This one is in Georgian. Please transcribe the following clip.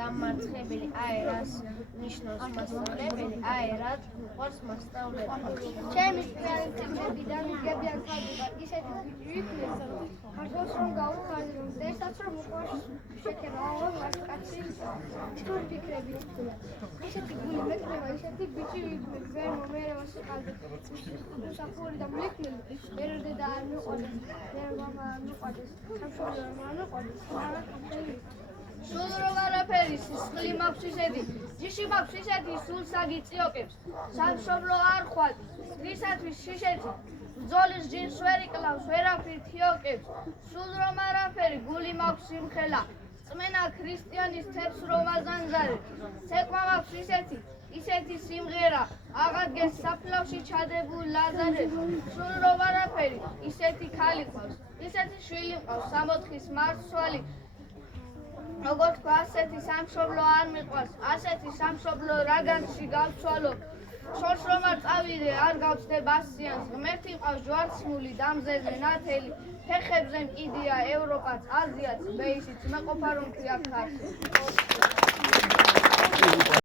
დამარცხებელი აერას ნიშნავს მასწავლებელი აერად უყვარს მასწავლებელი. ჩემი პრინციპებიდან მიგებიან თავდება ისეთი ვიქნეს ქართულს რომ გავუხარდი რომ ერთად რომ უყვარს შექება აღარ კაცი თურ ფიქრებით ისეთი გული მეკრება ისეთი ბიჭი ვიქნეს ვერ მომერევა სიყალდე უსაფური და მეკრები ერდე და არ მიყვარდეს ვერ მამა არ მიყვარდეს სამშობლო არ მიყვარდეს არა სულ რომ არაფერი სისხლი მაქვს ისეთი ჯიში მაქვს ისეთი სულ საგიწიოკებს სამშობლო არ ხვალ რისათვის შიშეთი ბრძოლის ჯინს ვერ იკლავს ვერაფრ თიოკებს სულ რომ არაფერი გული მაქვს სიმხელა წმენა ქრისტიანის თებს რომ აზანძარე ცეკვა მაქვს ისეთი სიმღერა აღადგეს საფლავში ჩადებულ ლაზარე სულ რომ არაფერი ისეთი ქალი ყავს ისეთი შვილი ყავს სამოთხის მარცვალი როგორც თქვა ასეთი სამშობლო არ მიყვარს ასეთი სამშობლო რაგანში გავცვალო შორს რომ არ წავიდე არ გავწდებ ასიანს ღმერთი ყავს ჯვარცმული დამზეზე ნათელი ფეხებზე მკიდია ევროპაც აზიაც ბეისიც მეყოფა რომ ქვია ქართლს